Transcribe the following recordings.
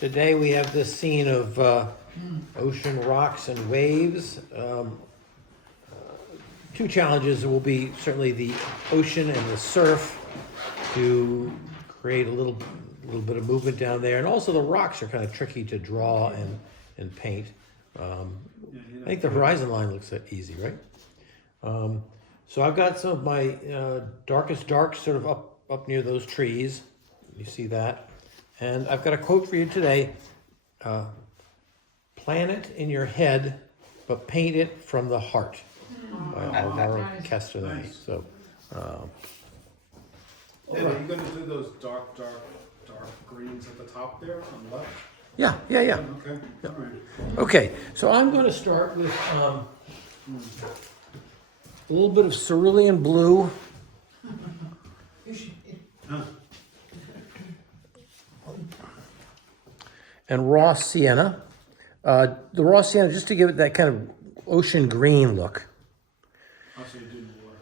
Today we have this scene of ocean rocks and waves. Two challenges will be certainly the ocean and the surf to create a little bit of movement down there, and also the rocks are kind of tricky to draw and paint. I think the horizon line looks easy, right? So I've got some of my darkest darks sort of up near those trees. You see that? And I've got a quote for you today. Plan it in your head, but paint it from the heart. By Alvaro Castellani. Nice. So, Ed, are you going to do those dark greens at the top there on the left? yeah. Okay. All right. Okay, so I'm going to start with a little bit of cerulean blue. Huh. And raw sienna. The raw sienna, just to give it that kind of ocean green look. Oh, so you do the water.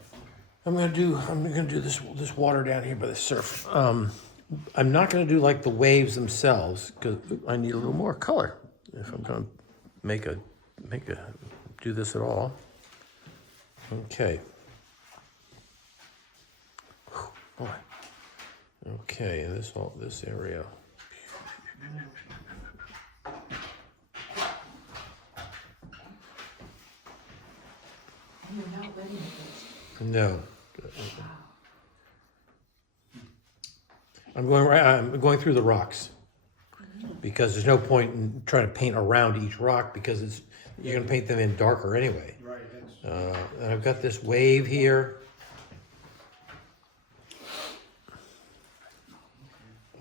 Okay. I'm gonna do this water down here by the surf. I'm not gonna do like the waves themselves because I need a little more color if I'm gonna do this at all. Okay. Whew, boy. Okay, and this area. You're not ready with this. No. I'm going through the rocks because there's no point in trying to paint around each rock because you're going to paint them in darker anyway. Right. That's, And I've got this wave here.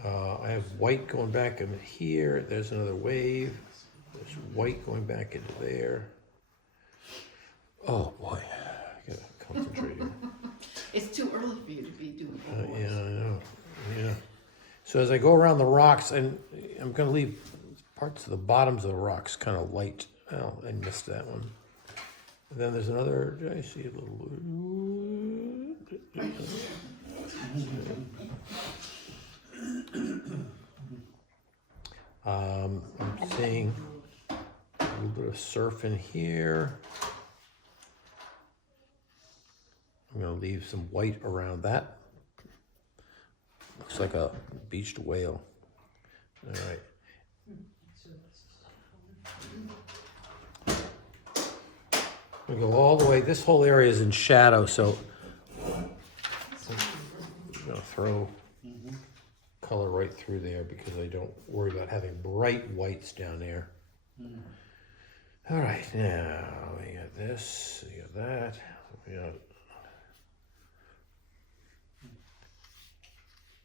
I have white going back in here. There's another wave. There's white going back into there. Oh boy, I gotta concentrate here. It's too early for you to be doing Yeah, I know. Yeah. So as I go around the rocks, and I'm going to leave parts of the bottoms of the rocks kind of light. Oh, I missed that one. And then there's another. I see a little. I'm seeing a little bit of surf in here. I'm going to leave some white around that. Looks like a beached whale. All right. We go all the way. This whole area is in shadow, so I'm going to throw color right through there because I don't worry about having bright whites down there. All right, now we got this, we got that, we got.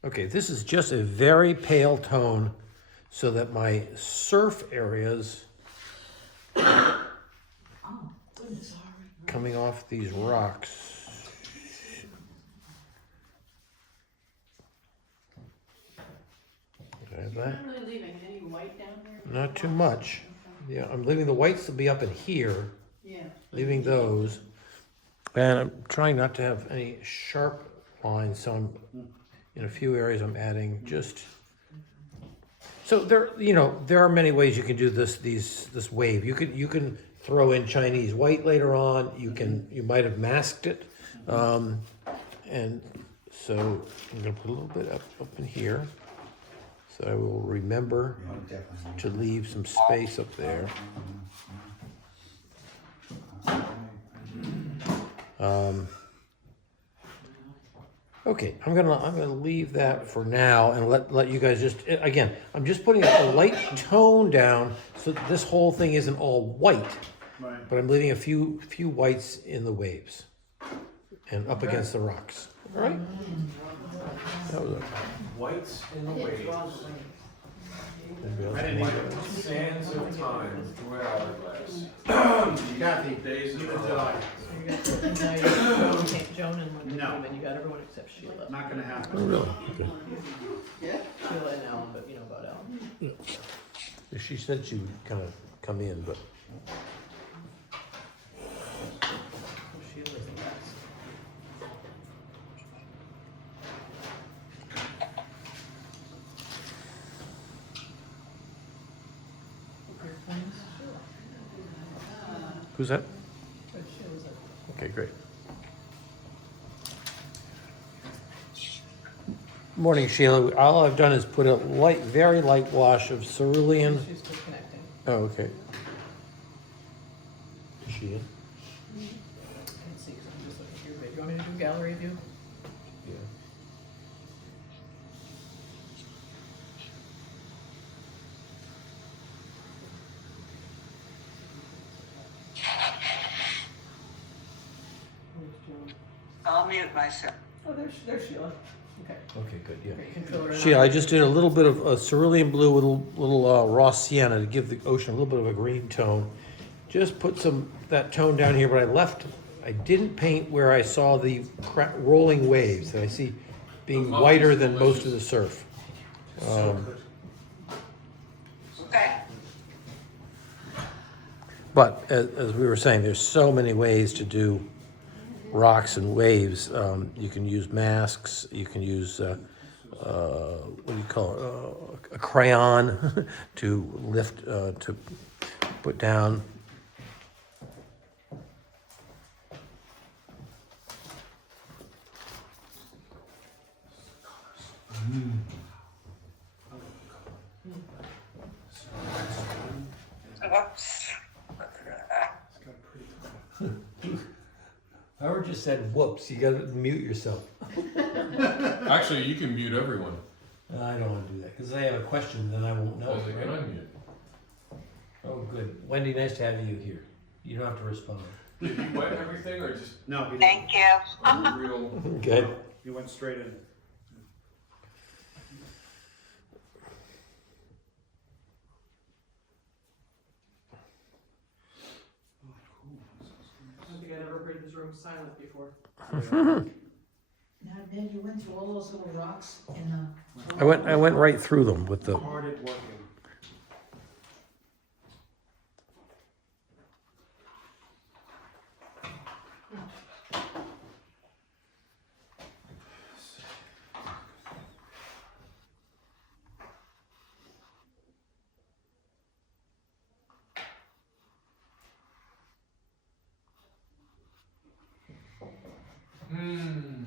Okay, this is just a very pale tone so that my surf areas coming off these rocks. Okay, that. You're not really leaving any white down there? Not too much. Yeah, I'm leaving the whites to be up in here, Yeah. leaving those. And I'm trying not to have any sharp lines, so I'm, in a few areas I'm adding just, so there are many ways you can do this wave. You can throw in Chinese white later on. You might have masked it. And so I'm gonna put a little bit up in here. So I will remember to leave some space up there. Okay, I'm gonna leave that for now and let you guys just, again, I'm just putting a light tone down so that this whole thing isn't all white, right. but I'm leaving a few whites in the waves and up against the rocks. All right. That was it. Whites in the waves, Anybody else? I didn't either. sands of time through an hourglass. Kathy, Days of neither our did I. life. Now you Joan and Linda No. and you got everyone except Sheila. Not going to Oh, happen. really? Okay. Yeah? Sheila and Ellen, but you know about Ellen. She said she would kind of come in, but Sheila's the best. Thanks, Sheila. Who's that? But Sheila's like, Okay, great. Morning, Sheila. All I've done is put a light, very light wash of cerulean. she's still connecting. Oh, okay. Sheila? I can see, 'cause I'm just looking at your video. You want me to do gallery view? Yeah. Where's Joan? I'll mute myself. Oh, there's Sheila. Okay. Okay, good, yeah. Okay, you can fill her in. Sheila, I just did a little bit of cerulean blue with a little raw sienna to give the ocean a little bit of a green tone. Just put that tone down here, but I didn't paint where I saw the rolling waves that I see being Those whiter muffins than most of delicious. the surf. So good. Okay. But as we were saying, there's so many ways to do rocks and waves. You can use masks. You can use what do you call it? A crayon to lift to put down. Whoops. It's got a pretty color. Howard just said, "Whoops!" You got to mute yourself. Actually, you can mute everyone. I don't want to do that because I have a question, then I won't know. Because they can right? unmute. Oh, good. Wendy, nice to have you here. You don't have to respond. Did you wet everything or just No, he didn't. Thank you. real? Good. He went straight in. I don't think I'd ever heard his room silent before. Now, Ned, you went through all those little rocks in the. I went right through them with the. Hard at working. Hmm.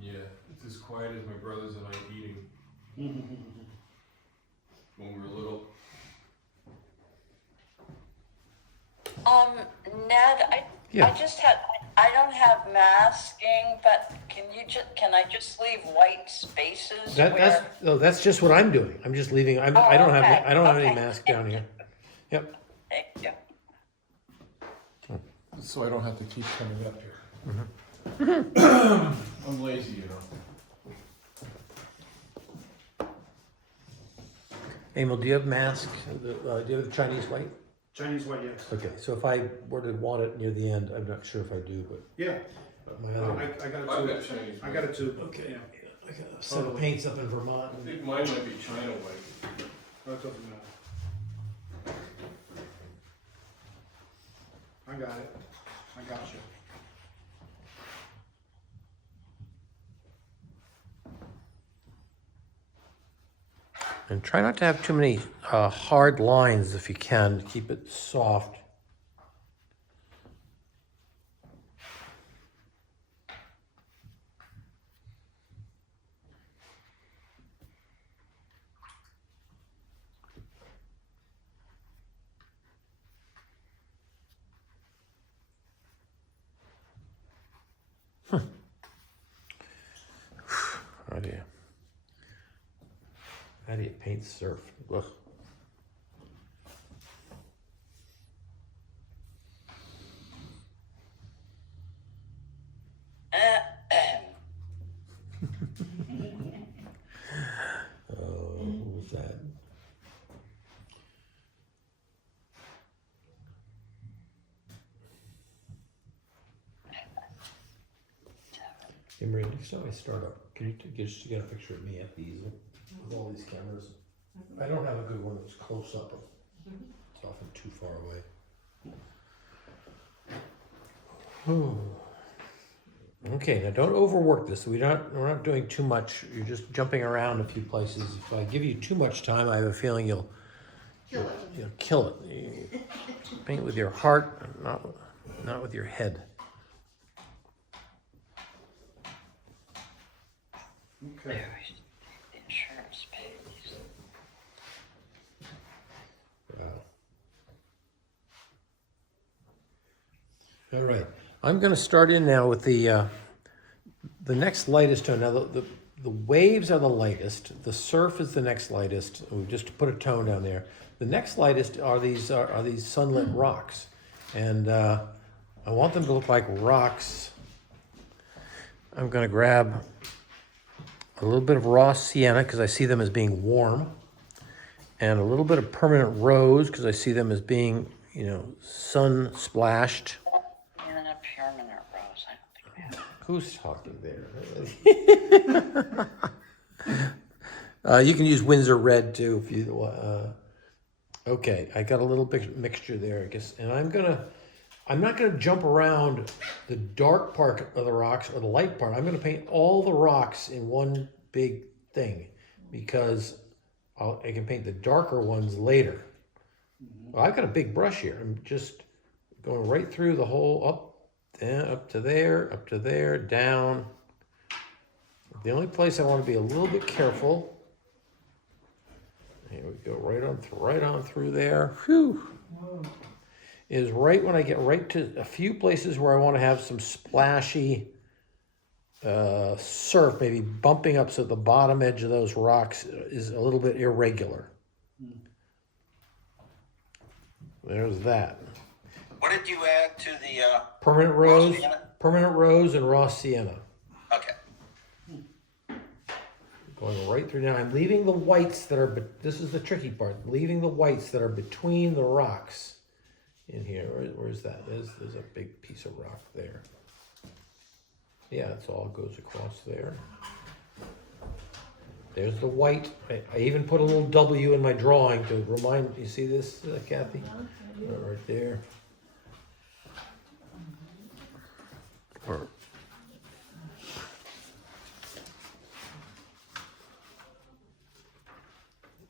Yeah, it's as quiet as my brothers and I eating when we were little. Ned, Yeah. I don't have masking, but can I just leave white spaces That's just what I'm doing. I'm just leaving. I don't have okay. I don't have any Okay. mask down here. Yep. Thank you. So I don't have to keep coming up here. I'm lazy, you know. Emil, do you have mask? Do you have the Chinese white? Chinese white, yes. Okay, so if I were to want it near the end, I'm not sure if I do, but Yeah. my I other. got a I've tube. got Chinese. I got a tube. Okay. Yeah. I got a set of paints up in Vermont. I think mine might be China white. That doesn't matter. I got it. I got you. And try not to have too many hard lines if you can. Keep it soft. Oh dear. How do you paint surf? Ugh. Oh, what was that? Hey Maria, next time I start up, can you just get a picture of me at the easel with all these cameras? I don't have a good one that's close up. It's often too far away. Okay, now don't overwork this. We're not doing too much. You're just jumping around a few places. If I give you too much time, I have a feeling you'll kill it. You paint with your heart, not with your head. Okay. Insurance pays. All right, I'm going to start in now with the next lightest tone. Now the waves are the lightest. The surf is the next lightest. We just put a tone down there. The next lightest are these sunlit rocks, and I want them to look like rocks. I'm going to grab a little bit of raw sienna because I see them as being warm, and a little bit of permanent rose because I see them as being, sun splashed. And a permanent rose, I don't think we have. Who's talking there? You can use Windsor red too if you. Okay, I got a little bit mixture there, I guess, and I'm not gonna jump around the dark part of the rocks or the light part. I'm gonna paint all the rocks in one big thing because I can paint the darker ones later. Well, I've got a big brush here. I'm just going right through the whole up to there, down. The only place I want to be a little bit careful. Here we go, right on through there. Whew. Is right when I get right to a few places where I want to have some splashy surf, maybe bumping up so the bottom edge of those rocks is a little bit irregular. There's that. What did you add to the, Permanent raw rose, sienna? permanent rose and raw sienna. Okay. Going right through now. I'm leaving the whites that are, this is the tricky part, leaving the whites that are between the rocks in here. Where's that? There's a big piece of rock there. Yeah, it's all goes across there. There's the white. I even put a little W in my drawing to remind, you see this, Kathy? Right there. Or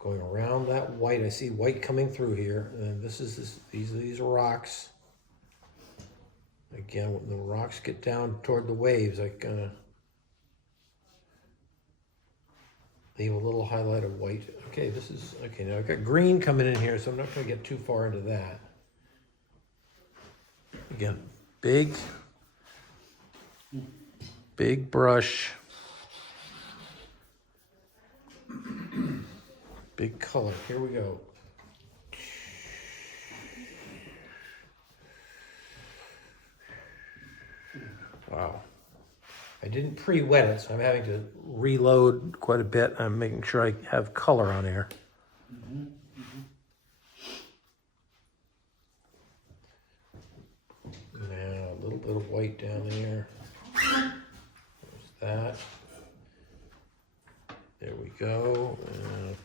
going around that white, I see white coming through here, and these are rocks. Again, when the rocks get down toward the waves, I kind of leave a little highlight of white. Okay, now I've got green coming in here, so I'm not going to get too far into that. Again, big brush. Big color. Here we go. Wow. I didn't pre-wet it, so I'm having to reload quite a bit. I'm making sure I have color on here. Now, a little bit of white down there. There's that. There we go.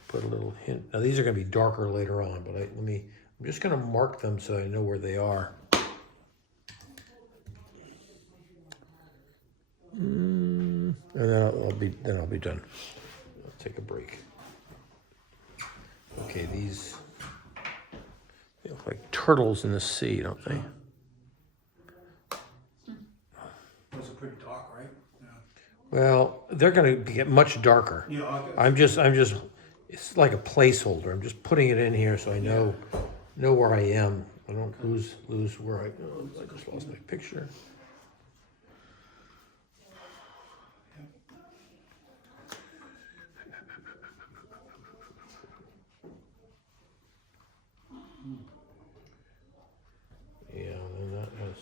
Put a little hint. Now these are going to be darker later on, but I'm just going to mark them so I know where they are. And then I'll be done. I'll take a break. Okay, these they look like turtles in the sea, don't they? Those are pretty dark, right? Yeah. Well, they're going to get much darker. Yeah, okay. I'm just. It's like a placeholder. I'm just putting it in here so I know where I am. I don't lose where I just lost my picture. Yeah, and that has.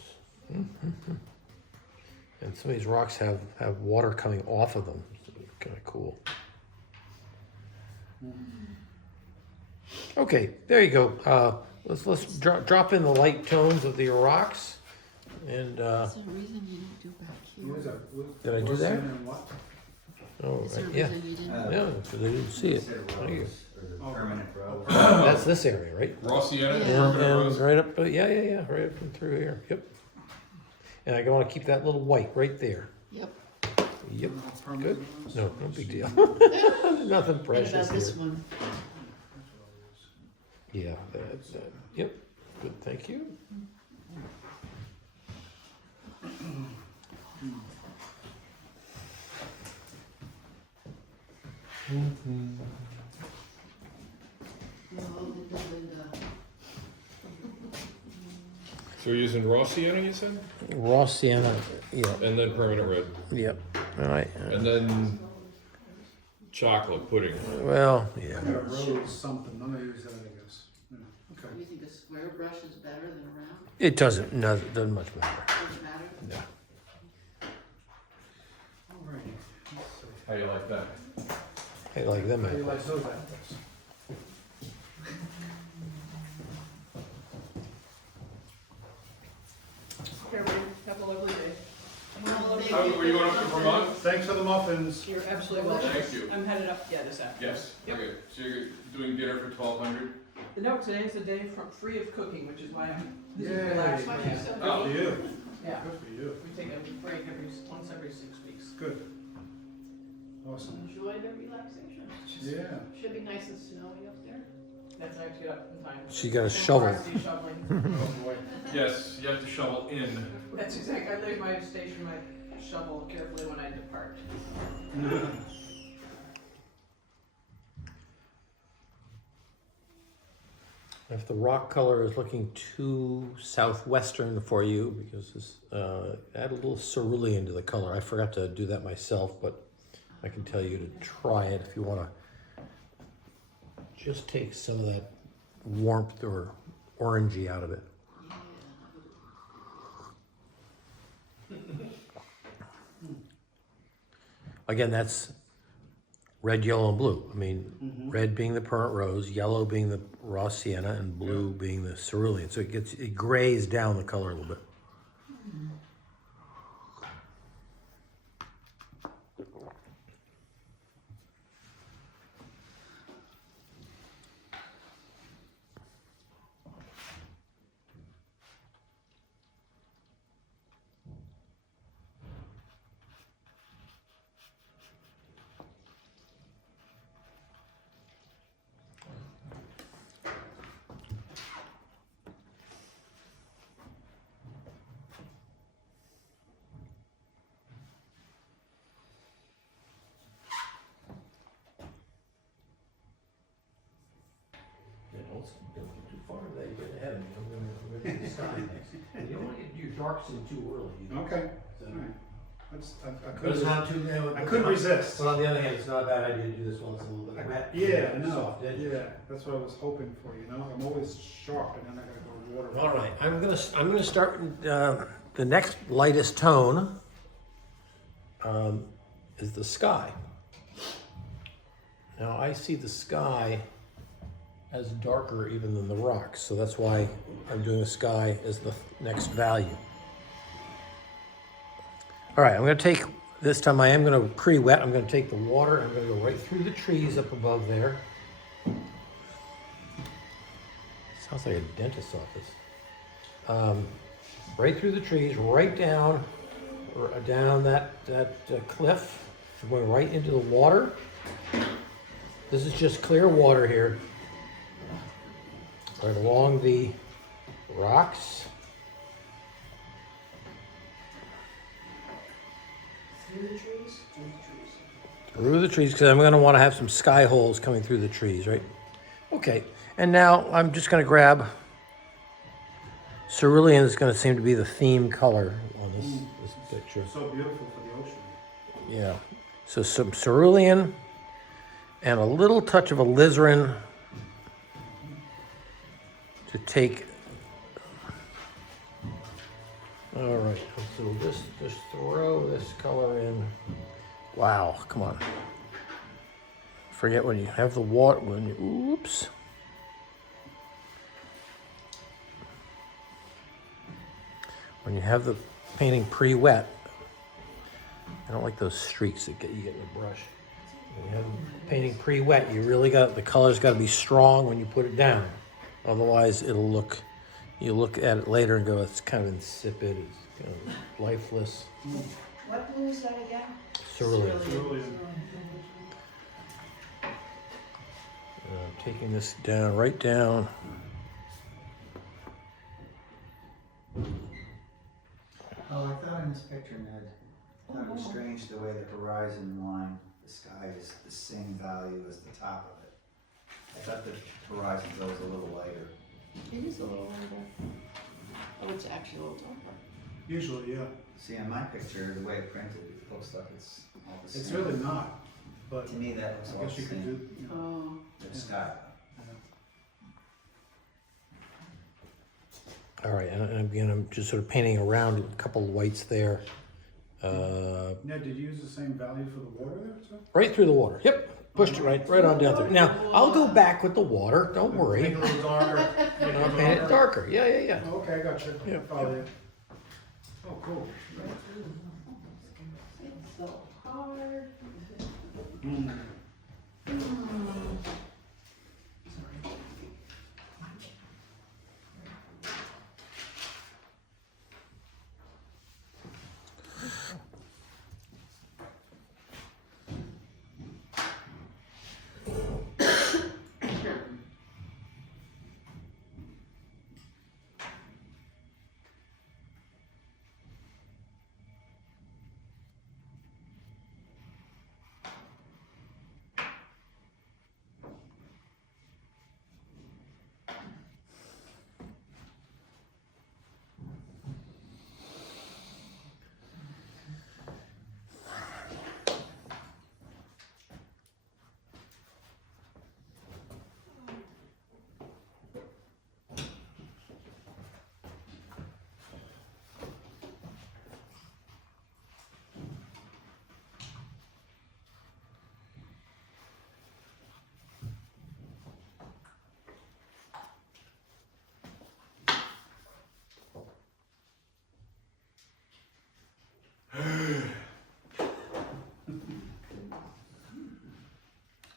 And some of these rocks have water coming off of them. Kind of cool. Okay, there you go. Let's drop in the light tones of the rocks. And, Is there a reason you didn't do back What is here? that? Did I do What's that? in and what? oh, Is there a right, yeah. reason you didn't? Yeah, because I didn't see it. Thank you. Oh, Permanent road. That's this area, right? Raw Sienna, Yeah. permanent And rose. right up, yeah, right up and through here, yep. And I want to keep that little white right there. Yep. Yep, permanent good. ones? No big deal. Nothing What precious about this here. one? Yeah, that's, yep, good, thank you. No, because Linda. So you're using raw sienna, you said? Raw sienna, yeah, And then permanent red. yep, all right. And then chocolate pudding. Well, I yeah, got a rose something, I'm gonna use that, I guess. Yeah, okay. You think a square brush is better than a round? it doesn't, no, it doesn't much matter. Doesn't matter? No. Alrighty, let's see. How you like that? I like them How do you apples. like those apples? Here, Ray, have a lovely day. Well, thank How, you. were you going up to Vermont? Thanks for the muffins. You're absolutely welcome. Thank you. I'm headed up, yeah, this afternoon. Yes, okay, so you're doing dinner for 1,200? No, today's a day free of cooking, which is why I'm this is Yay. relaxed. Why for you you. so Good for you. Yeah, Good for you. we take a break once every 6 weeks. Good. Awesome. Enjoy the relaxation. Yeah. Should be nice and snowy up there. That's I have to get up in time. She got a No shovel. varsity shoveling. Oh, boy. Yes, you have to shovel in. That's exactly, I leave my station, my shovel carefully when I depart. If the rock color is looking too southwestern for you, because this, add a little cerulean to the color. I forgot to do that myself, but I can tell you to try it if you want to. Just take some of that warmth or orangey out of it. Again, that's red, yellow, and blue. I mean, red being the permanent rose, yellow being the raw sienna, and blue being the cerulean. So it grays down the color a little bit. Don't get too far there, you get ahead of me. I'm gonna do the sky next. You don't want to get your darks in too early. Okay. So- Alright. That's, I But it's couldn't, not too, I couldn't resist. But on the other hand, it's not a bad idea to do this while it's a little bit wet. Yeah, no, Soft edge. yeah, that's what I was hoping for, you know? I'm always sharp and then I gotta go water. All right, I'm gonna start, the next lightest tone, is the sky. Now, I see the sky as darker even than the rocks, so that's why I'm doing the sky as the next value. All right, I'm gonna take, this time I am gonna pre-wet, I'm gonna take the water, I'm gonna go right through the trees up above there. Sounds like a dentist's office. Right through the trees, right down, down that cliff, going right into the water. This is just clear water here. Right along the rocks. Through the trees? Through the trees. Through the trees, because I'm going to want to have some sky holes coming through the trees, right? Okay, and now I'm just going to grab cerulean. Is going to seem to be the theme color on this picture. So beautiful for the ocean. Yeah, so some cerulean and a little touch of alizarin to take. All right, so just throw this color in. Wow, come on. Forget when you have the water, when you, oops. when you have the painting pre-wet, I don't like those streaks that you get in the brush. When you have the painting pre-wet, you really the color's got to be strong when you put it down. Otherwise, you look at it later and go, it's kind of insipid, it's kind of lifeless. What blue is that again? Cerulean. Cerulean. I'm taking this down, right down. Oh, I thought in this picture, Ned, I thought it was strange the way the horizon line, the sky is the same value as the top of it. I thought the horizon goes a little lighter. It is a little lighter. Oh, it's actually a little darker. Usually, yeah. See, on my picture, the way it printed, it looks like it's all the same. It's really not, but To me, that looks I all the guess you could same, do, you know. Oh. the sky. All right, and again, I'm just sort of painting around a couple of whites there. Ned, did you use the same value for the water there, too? Right through the water. Yep, pushed it right on down through. Now, I'll go back with the water, don't Make worry. it a little darker. You know, paint it darker, yeah. Oh, okay, I got you. Yeah. Follow you. Oh, cool. It's so hard. Mm.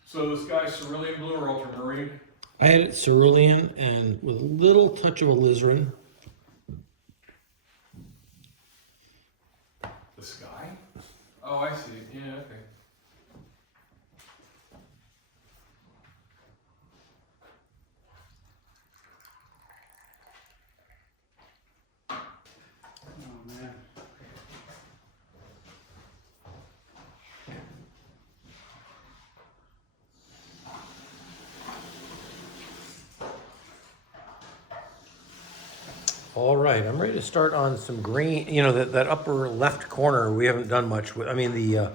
So this guy's cerulean blue or ultramarine? I had it cerulean and with a little touch of alizarin. The sky? Oh, I see. Yeah, okay. Oh, man. All right, I'm ready to start on some green. You know, that upper left corner we haven't done much with. I mean, the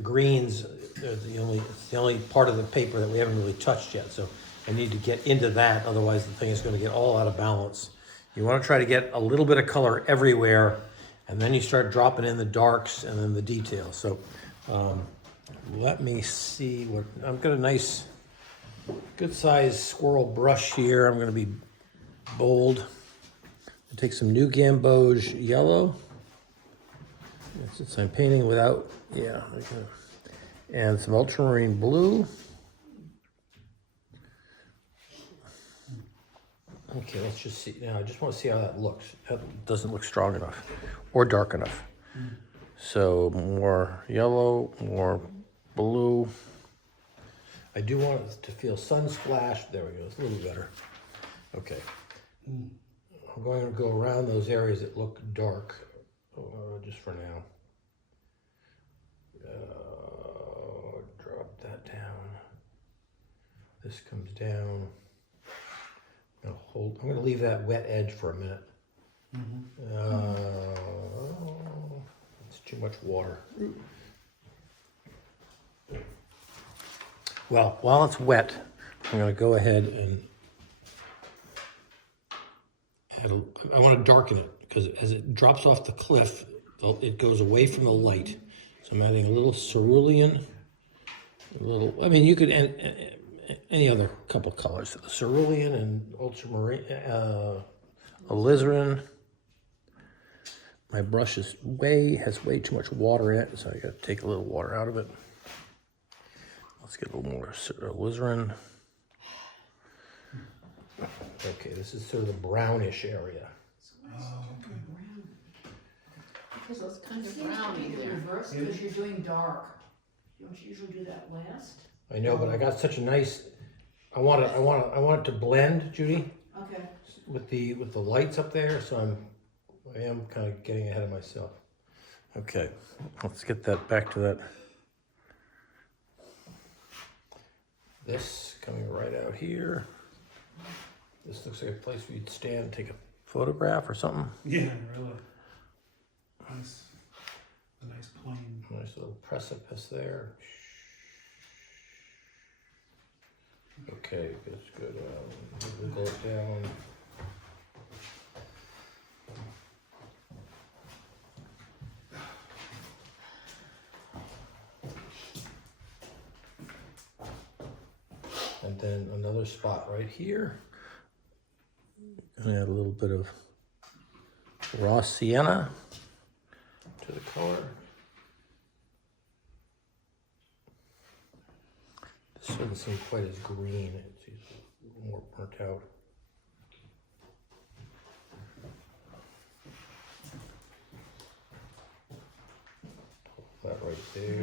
greens are it's the only part of the paper that we haven't really touched yet. So I need to get into that. Otherwise, the thing is going to get all out of balance. You want to try to get a little bit of color everywhere, and then you start dropping in the darks and then the details. So let me see what I've got. A nice, good size squirrel brush here. I'm going to be bold. I'll take some New Gamboge yellow. Since I'm painting without, and some ultramarine blue. Okay, let's just see. Now, I just want to see how that looks. That doesn't look strong enough or dark enough. So more yellow, more blue. I do want it to feel sun splashed. There we go. It's a little better. Okay. I'm going to go around those areas that look dark, just for now. Drop that down. This comes down. I'm going to leave that wet edge for a minute. It's too much water. Well, while it's wet, I'm going to go ahead and I want to darken it because as it drops off the cliff, it goes away from the light. So I'm adding a little cerulean, I mean, you could add any other couple colors. Cerulean and ultramarine, alizarin. my brush has way too much water in it, so I gotta take a little water out of it. Let's get a little more alizarin. Okay, this is sort of the brownish area. Because it's kind of Seems to browny be the there. reverse, because you're doing dark. You don't usually do that last? I know, but I got such a nice. I want it to blend, Judy, Okay. with the lights up there. So I am kind of getting ahead of myself. Okay, let's get that back to that. This coming right out here. This looks like a place where you'd stand and take a photograph or something. Yeah, really. Nice. A nice plain. Nice little precipice there. Okay, that's good. We'll go down. And then another spot right here. Gonna add a little bit of raw sienna to the color. This doesn't seem quite as green. It's a little more burnt out. That right there.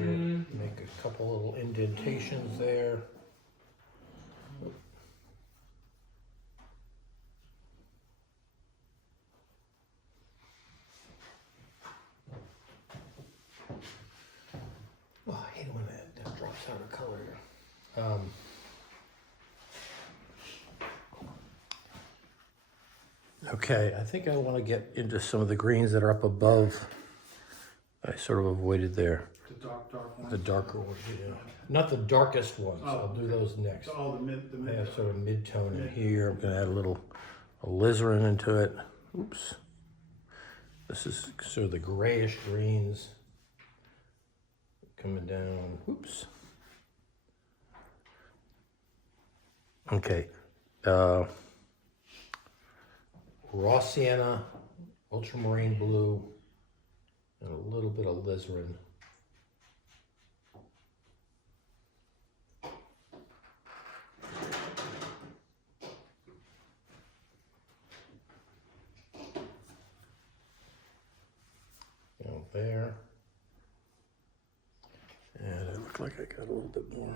Make a couple little indentations there. Oh, I hate it when that drops out of color here. Okay, I think I want to get into some of the greens that are up above. I sort of avoided there. The dark one. The darker ones, yeah. Not the darkest ones. Oh, I'll do those next. Oh, the mid. I have sort of mid-tone in here. I'm going to add a little alizarin into it. Oops. This is sort of the grayish greens coming down. Oops. Okay. Raw sienna, ultramarine blue, and a little bit of alizarin. There. And it looked like I got a little bit more.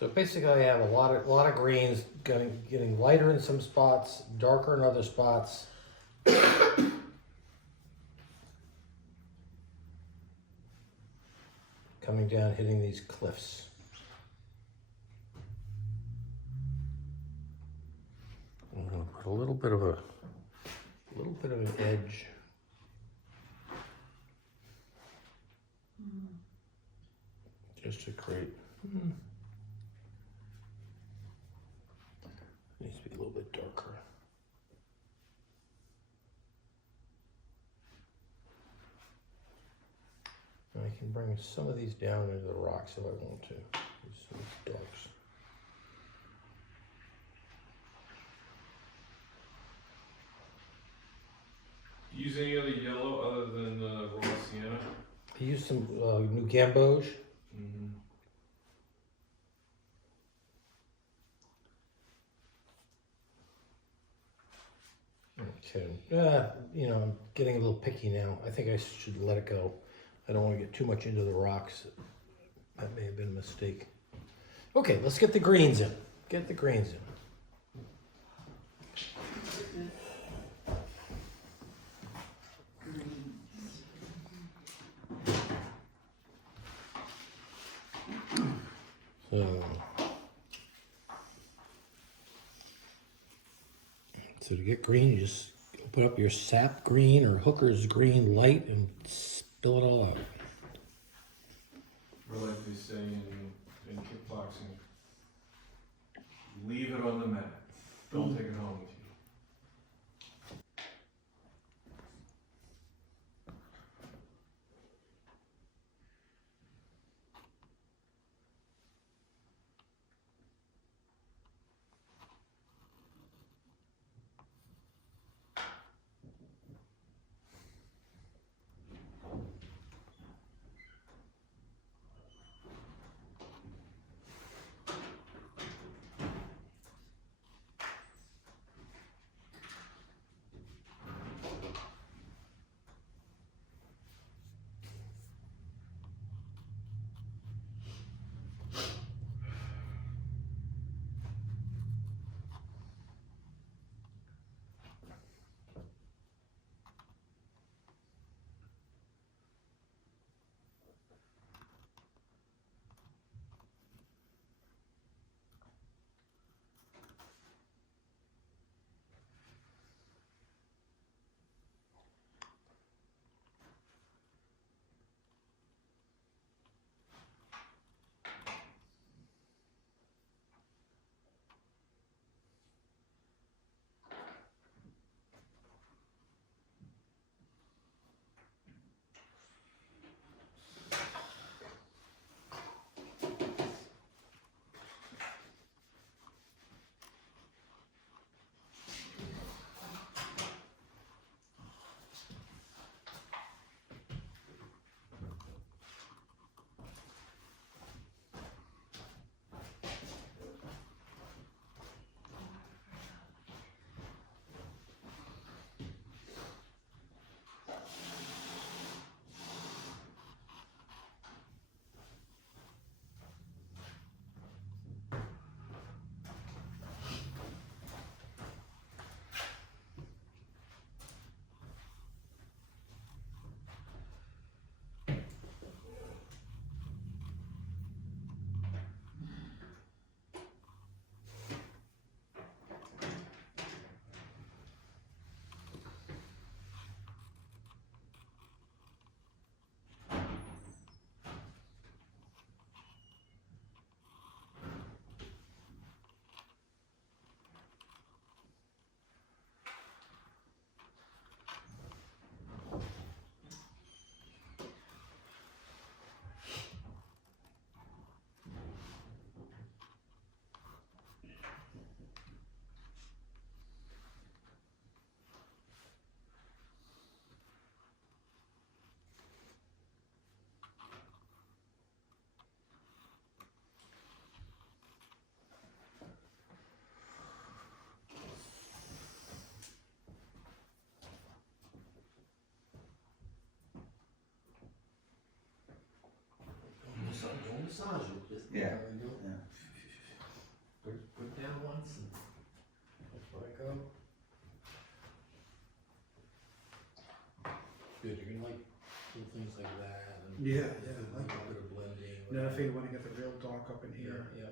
So basically I have a lot of greens getting lighter in some spots, darker in other spots. Coming down, hitting these cliffs. I'm gonna put a little bit of an edge. Just to create. Needs to be a little bit darker. And I can bring some of these down into the rocks if I want to. Some darks. Use any other yellow other than raw sienna? I used some new gamboge. Mm-hmm. Okay. I'm getting a little picky now. I think I should let it go. I don't want to get too much into the rocks. That may have been a mistake. Okay, let's get the greens in. Get the greens in. So to get green, you just open up your sap green or hooker's green light and spill it all out. Or like they say in kickboxing, leave it on the mat. Don't take it home with you. massage it. Just, Yeah. you know, Yeah. put it down once and that's where I go. Good, you're gonna like little things like that. And Yeah, a like little bit of blending. Then I think when I get the real dark up in here, Yeah.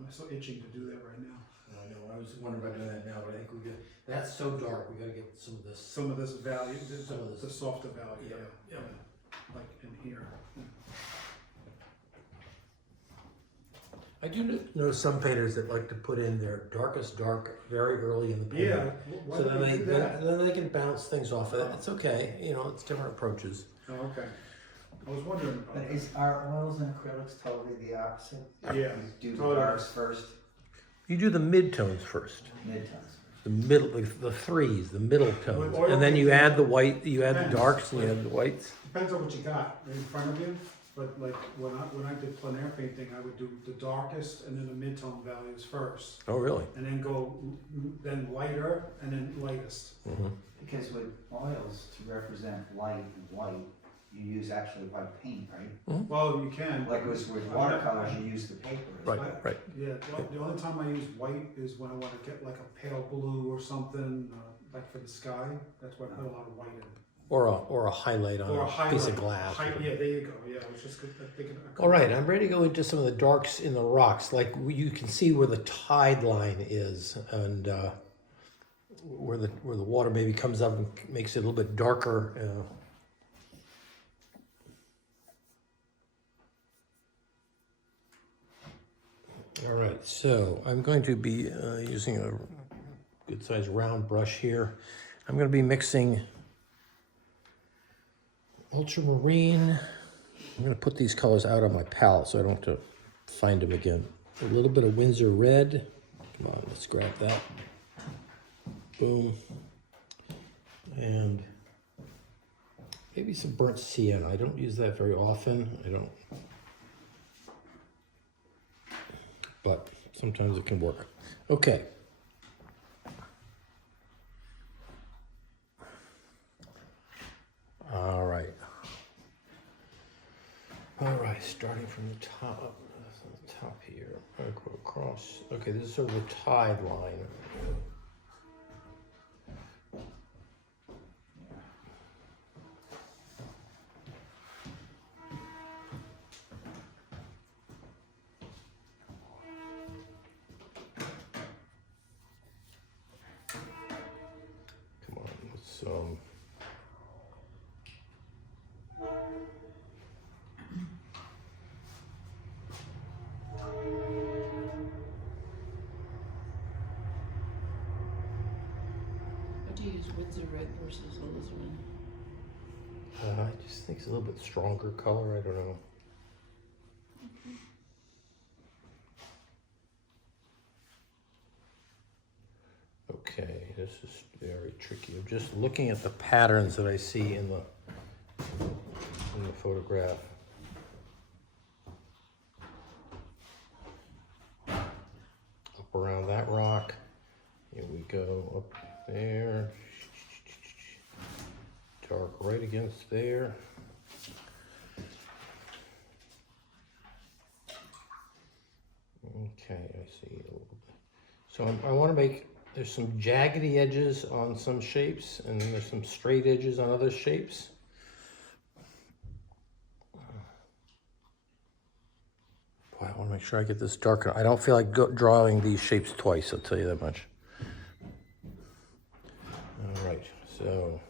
I'm so itching to do that right now. I know, I was wondering about doing that now, but I think we get, that's so dark, we gotta get some of this. Some of this value, Some of the this. softer value, Yeah, yeah, yeah. like in here. I do know some painters that like to put in their darkest dark very early in the painting. Yeah, why So do then they do that? then they can bounce things off of it. It's okay, you know, it's different approaches. Oh, okay. I was wondering about But that. is our oils and acrylics totally the opposite? Yeah, You do the totally. darks first, You do the mid-tones first. mid-tones. The middle, the threes, the middle tones. oil And then you painting- add the white, you add the Depends. darks and you add the whites. Depends on what you got in front of you, but like when I did plein air painting, I would do the darkest and then the mid-tone values first. Oh, really? And then go, then lighter and then lightest. Mm-hmm. Because with oils, to represent light and white, you use actually white paint, right? Well, you can. Like with watercolors, you use the paper. Right, right. Yeah, the only time I use white is when I want to get like a pale blue or something, like for the sky. That's why I put a lot of white in. Or a highlight on Or a a highlight. piece of glass. Yeah, there you go. Yeah, I was just thinking. All right, I'm ready to go into some of the darks in the rocks. Like you can see where the tide line is, and where the water maybe comes up and makes it a little bit darker. All right, so I'm going to be using a good sized round brush here. I'm going to be mixing ultramarine. I'm going to put these colors out on my palette so I don't have to find them again. A little bit of Windsor red. Come on, let's grab that. Boom. And maybe some burnt sienna. I don't use that very often. But sometimes it can work. Okay. All right. All right, starting from the top here, I go across. Okay, this is sort of the tide line. Come on, let's What do you use, Windsor red versus alizarin? I just think it's a little bit stronger color. I don't know. Okay, this is very tricky. I'm just looking at the patterns that I see in the photograph. Up around that rock. Here we go, up there. Dark right against there. Okay, I see a little bit. So I want to make, there's some jaggedy edges on some shapes, and then there's some straight edges on other shapes. Boy, I want to make sure I get this darker. I don't feel like drawing these shapes twice, I'll tell you that much. All right, so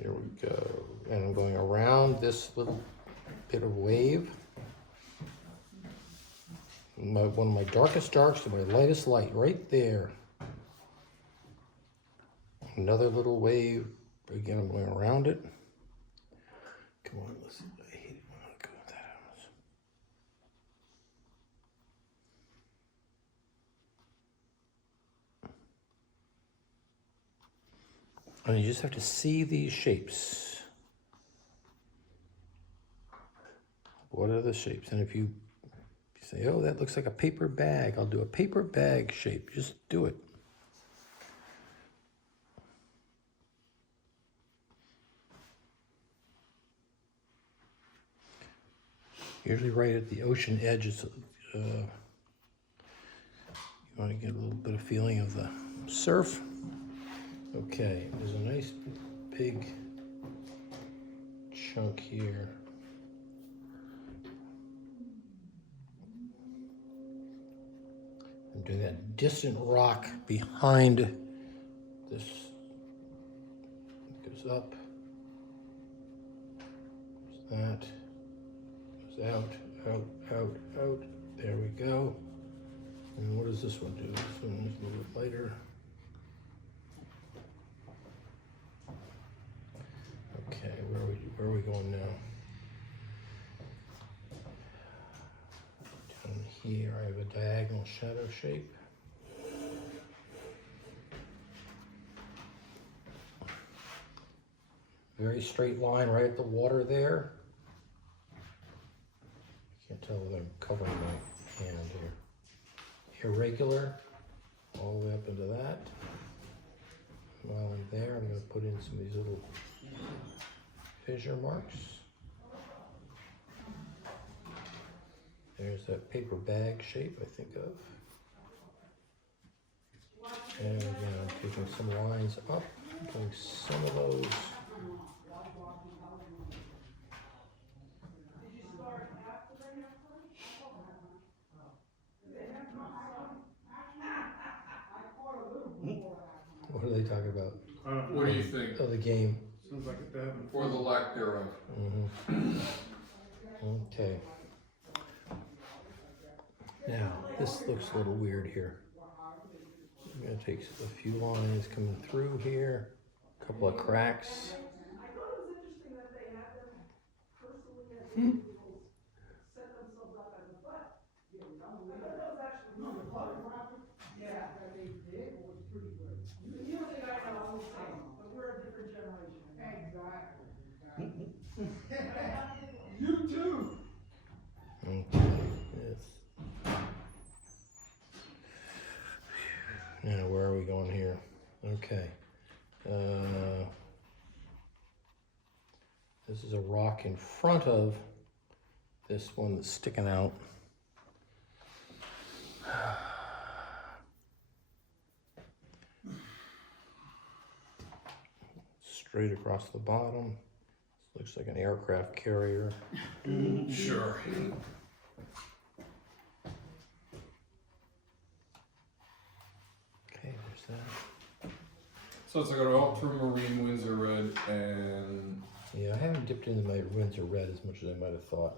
here we go. And I'm going around this little bit of wave. One of my darkest darks to my lightest light, right there. Another little wave. Again, I'm going around it. Come on, listen. I hate it when I go with that house. And you just have to see these shapes. What are the shapes? And if you say, oh, that looks like a paper bag, I'll do a paper bag shape. Just do it. Usually right at the ocean edge is, you want to get a little bit of feeling of the surf. Okay, there's a nice big chunk here. I'm doing that distant rock behind this. It goes up. There's that. Goes out, out, out, out. There we go. And what does this one do? This one is a little bit lighter. Okay, where are we going now? Down here, I have a diagonal shadow shape. Very straight line right at the water there. Can't tell whether I'm covering my hand here. Irregular, all the way up into that. While I'm there, I'm going to put in some of these little fissure marks. There's that paper bag shape I think of. And again, I'm taking some lines up, doing some of those. What are they talking about? I don't know. What do you think? Oh, the game. Sounds like they're having Or the lack thereof? Okay. Now, this looks a little weird here. I'm gonna take a few lines coming through here, a couple of cracks. Okay, yes. Now, where are we going here? Okay. This is a rock in front of this one that's sticking out. Straight across the bottom. This looks like an aircraft carrier. Sure. Okay, there's that. So it's like an ultramarine Windsor red and Yeah, I haven't dipped into my Windsor red as much as I might have thought.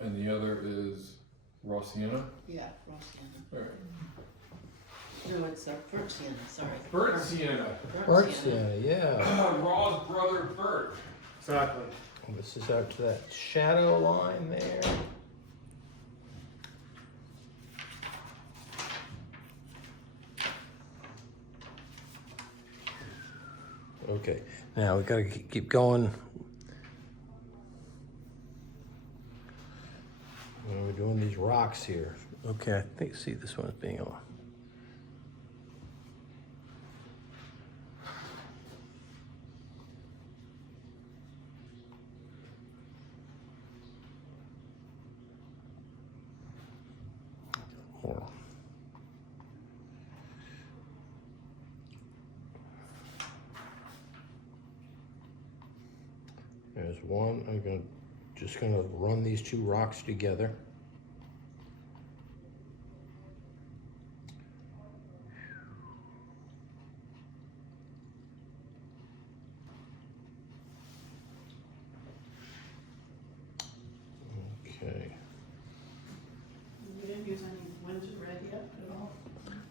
the other is raw sienna. Yeah, raw sienna. Alright. No, it's burnt sienna, sorry. Burnt sienna. Burnt sienna, yeah. Raw's brother Bert. exactly. This is out to that shadow line there. Okay, now we gotta keep going. We're doing these rocks here. Okay, I think, see this one as being a. More. There's one. I'm just gonna run these two rocks together. Okay. You didn't use any Windsor red yet at all?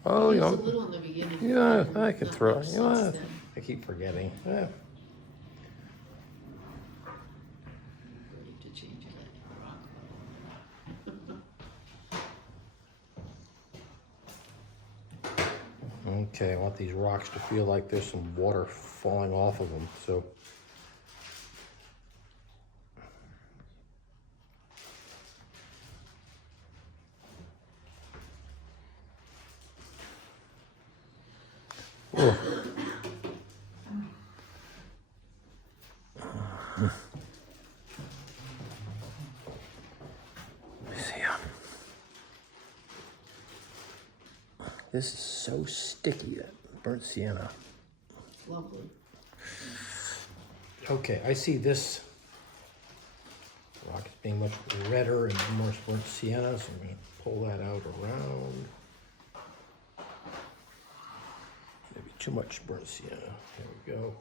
Oh, Use yeah. a little in the beginning. Yeah, and I can not throw. much You since know, then. I keep forgetting. Yeah. Ready to change it at rock. Okay, I want these rocks to feel like there's some water falling off of them. So. Oh. This is so sticky, that burnt sienna. Lovely. Okay, I see this rock as being much redder and more burnt sienna, so I'm gonna pull that out around. Maybe too much burnt sienna. There we go.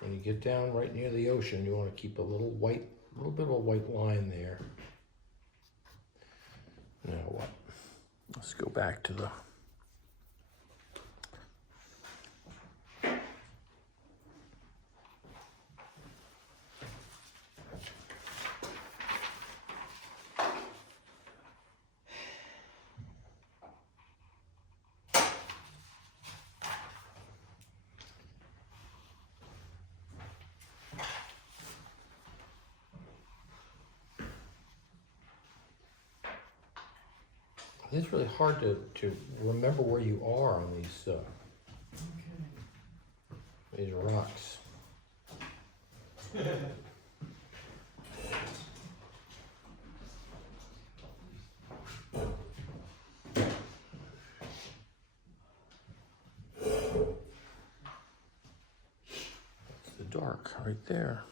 When you get down right near the ocean, you want to keep a little bit of a white line there. Now what? Let's go back to the. It's really hard to remember where you are on these rocks. That's the dark right there.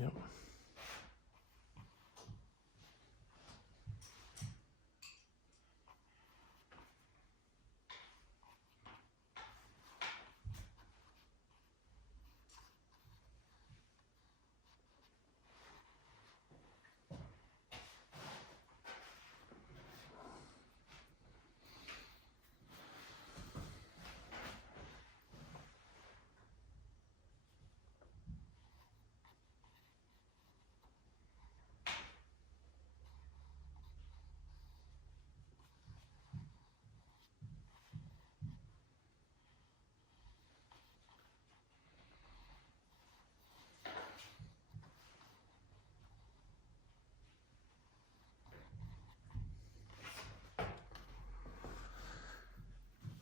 Yep.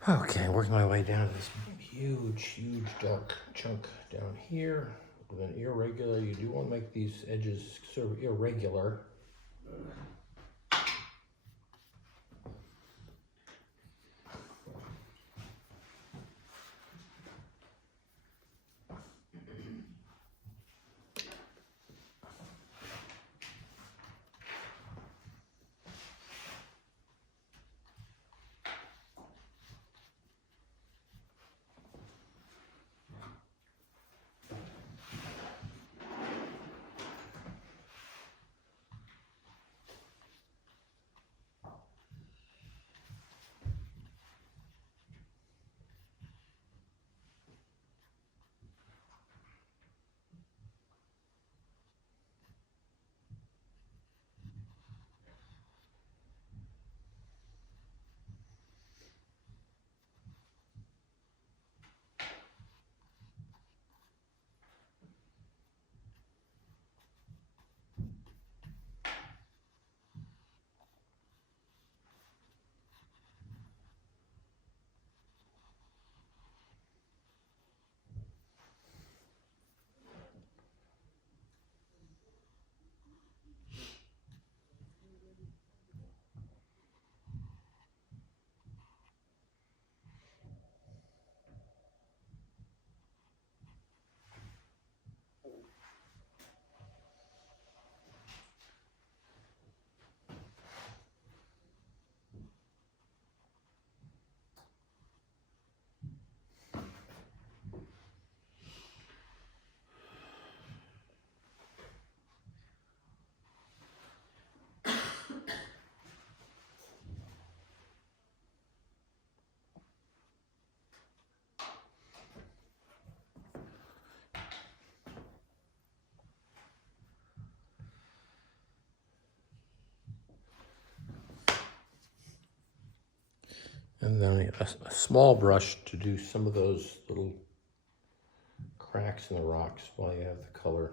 Okay, working my way down to this huge dark chunk down here with an irregular. You do want to make these edges sort of irregular. And then a small brush to do some of those little cracks in the rocks while you have the color.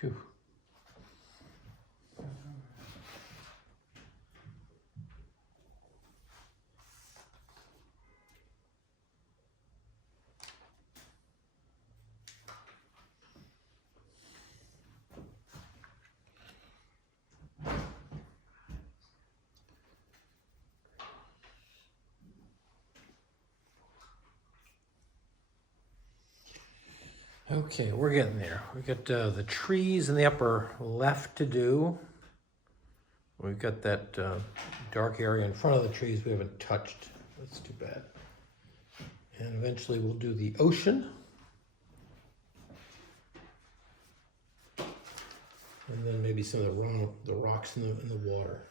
Phew. Okay, we're getting there. We got the trees in the upper left to do. We've got that dark area in front of the trees we haven't touched. That's too bad. And eventually we'll do the ocean. And then maybe some of the rocks in the water.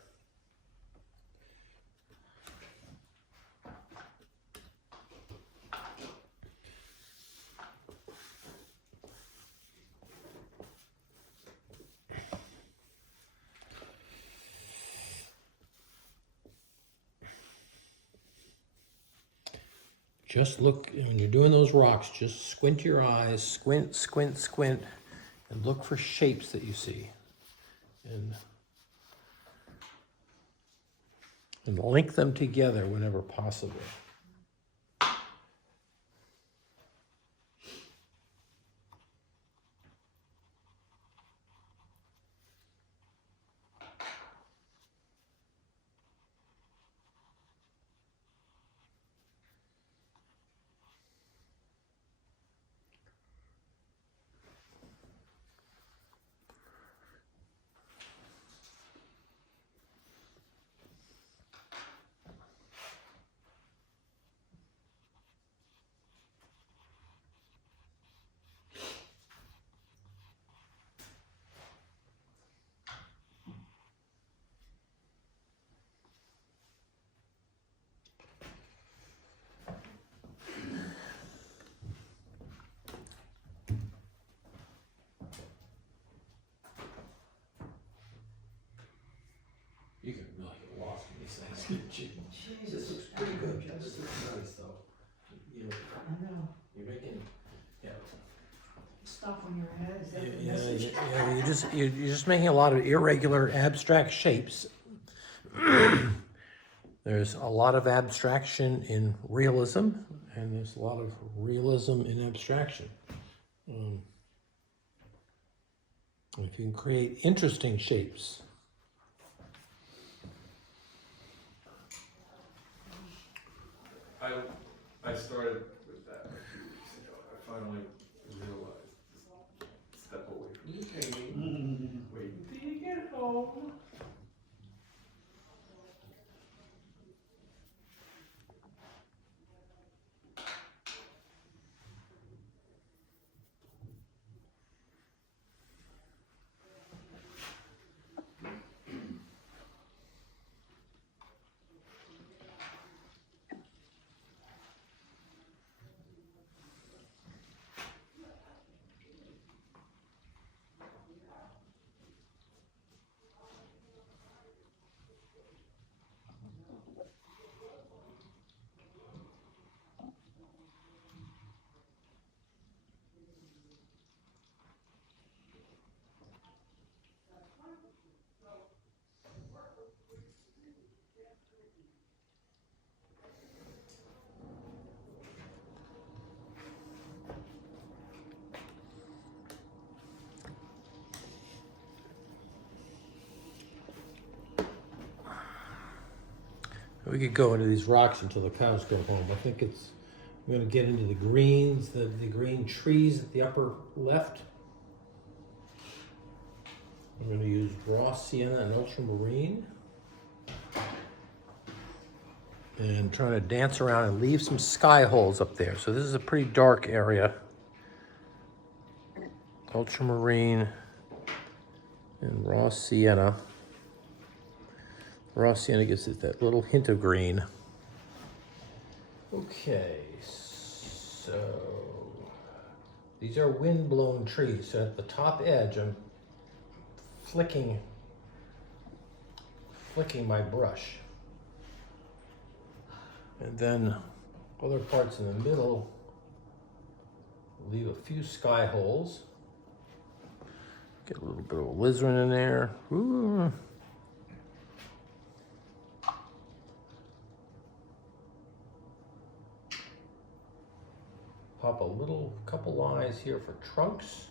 Just look, when you're doing those rocks, just squint your eyes, squint, squint, squint, and look for shapes that you see. And link them together whenever possible. You can really get lost in these things, can't you? This looks pretty good. This looks nice, though. You know, I know. you're making, yeah. Stop when you're ahead, is that the Yeah, message? you're just making a lot of irregular abstract shapes. There's a lot of abstraction in realism, and there's a lot of realism in abstraction. If you can create interesting shapes. I started with that a few weeks ago. I finally realized just step away from the painting. Wait until you get home. We could go into these rocks until the cows go home. I think I'm going to get into the greens, the green trees at the upper left. I'm going to use raw sienna and ultramarine. And trying to dance around and leave some sky holes up there. So this is a pretty dark area. Ultramarine and raw sienna. Raw sienna gives it that little hint of green. Okay, so these are wind-blown trees. So at the top edge, I'm flicking my brush. And then other parts in the middle, leave a few sky holes. Get a little bit of alizarin in there. Ooh. Pop a couple lines here for trunks.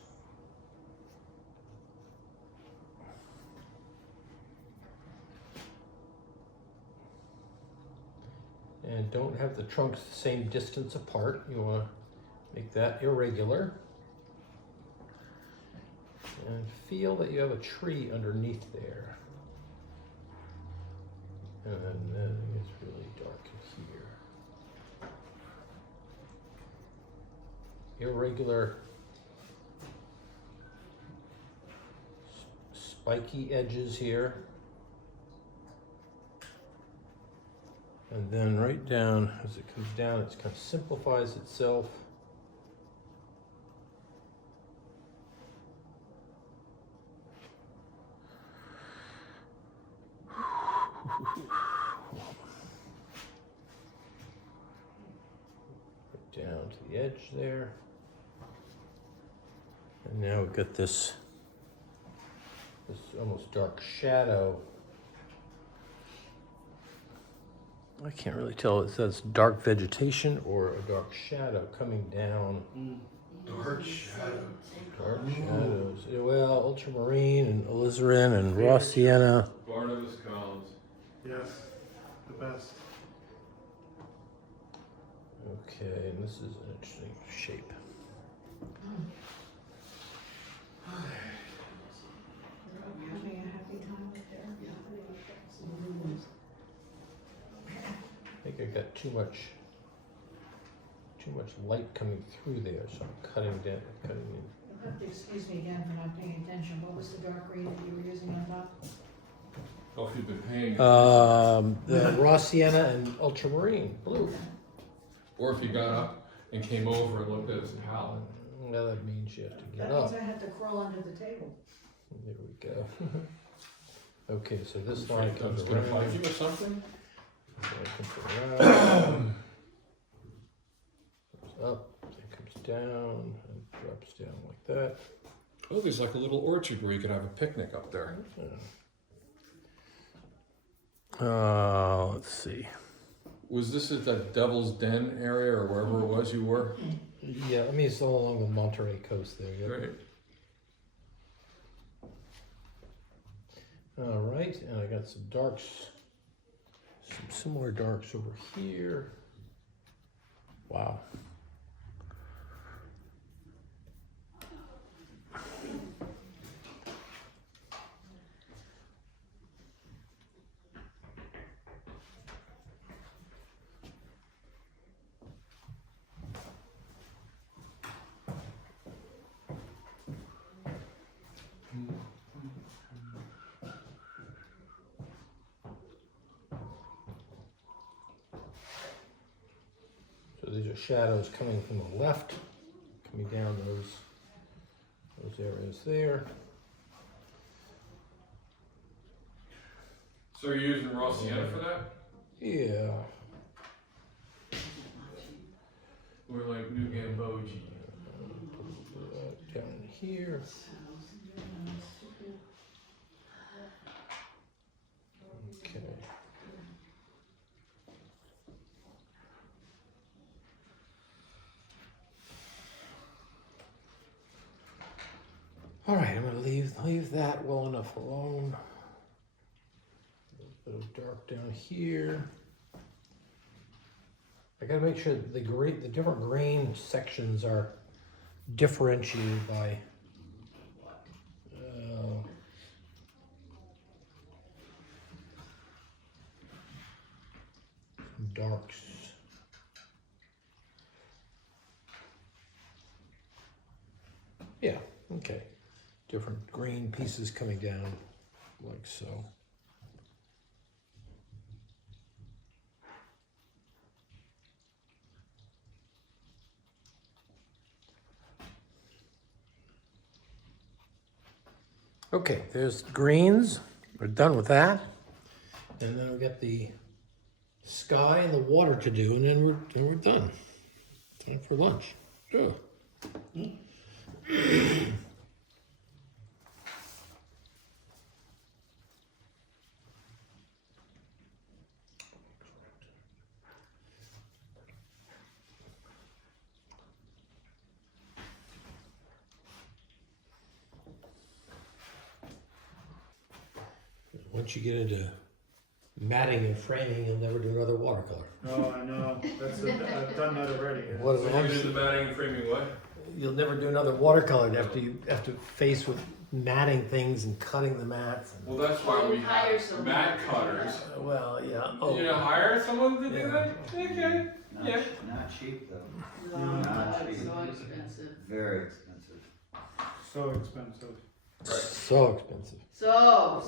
And don't have the trunks the same distance apart. You want to make that irregular. And feel that you have a tree underneath there. And then it gets really dark in here. Irregular, spiky edges here. And then right down, as it comes down, it kind of simplifies itself. Right down to the edge there. And now we've got this almost dark shadow. I can't really tell if that's dark vegetation or a dark shadow coming down. Dark shadow. Dark shadows. Yeah, well, ultramarine and alizarin and raw sienna. Barnabas Collins. Yes, the best. Okay, and this is an interesting shape. Having a happy time up there. I think I got too much light coming through there, so I'm cutting in. You'll have to excuse me again for not paying attention. What was the dark green that you were using on top? Oh, if you've been paying. The raw sienna and ultramarine blue. Or if you got up and came over and looked at his palette. Well, that means you have to get That means up. I have to crawl under the table. There we go. Okay, so this line comes Gonna around. find you or something? This line comes around. Goes up, and comes down, and drops down like that. Oh, there's like a little orchard where you could have a picnic up there. Let's see. Was this at that Devil's Den area or wherever it was you were? Yeah, I mean, it's all along the Monterey coast there. Yeah. Right. All right, and I got some darks, some similar darks over here. Wow. So these are shadows coming from the left, coming down those areas there. So you're using raw sienna for that? Yeah. Or like New Gambogi? Down here. Okay. All right, I'm gonna leave that well enough alone. A bit of dark down here. I gotta make sure the different green sections are differentiated by some darks. Yeah, okay. Different green pieces coming down like so. Okay, there's greens. We're done with that. And then we got the sky and the water to do, and then we're done. Time for lunch. Sure. Once you get into matting and framing, you'll never do another watercolor. Oh, I know, I've done that already. What So you did the matting and framing what? You'll never do another watercolor after you have to face with matting things and cutting the mats. Well, that's why we Hire have someone. mat cutters. Well, yeah. You know, hire someone to do Yeah. that? Okay. Not, Yeah. not cheap though, No, Not it's cheap. so expensive. very expensive. So expensive. So expensive. So.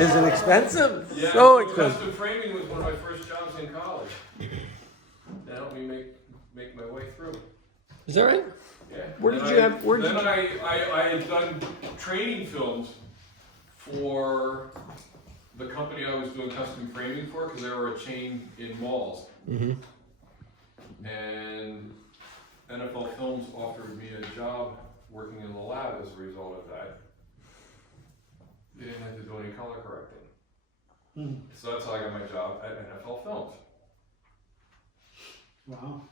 Is it expensive? Yeah, So well, expensive. custom framing was one of my first jobs in college. That helped me make my way through. Is that right? Yeah. Where did Then you have- where did then you- I had done training films for the company I was doing custom framing for, because they were a chain in malls. Mm-hmm. And NFL Films offered me a job working in the lab as a result of that. They didn't have to do any color correcting. So that's how I got my job at NFL Films. Wow.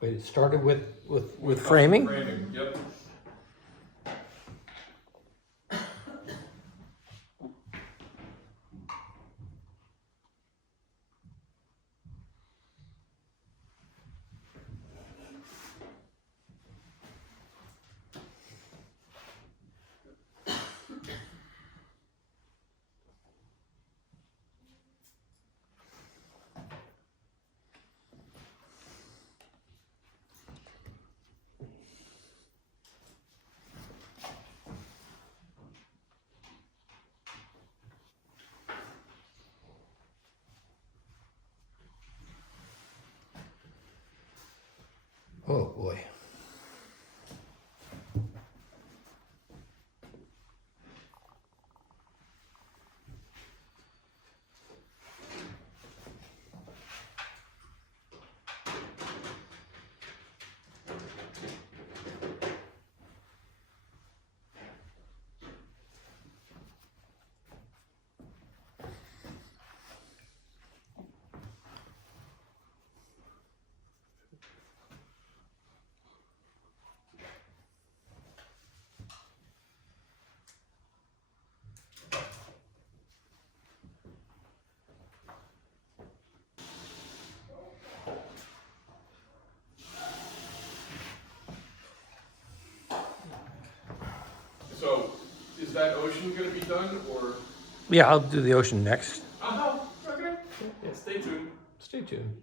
Wait, it started with Custom framing? Framing, yep. Oh boy. So, is that ocean gonna be done, or? Yeah, I'll do the ocean next. Oh, okay. Yeah, stay tuned. Stay tuned.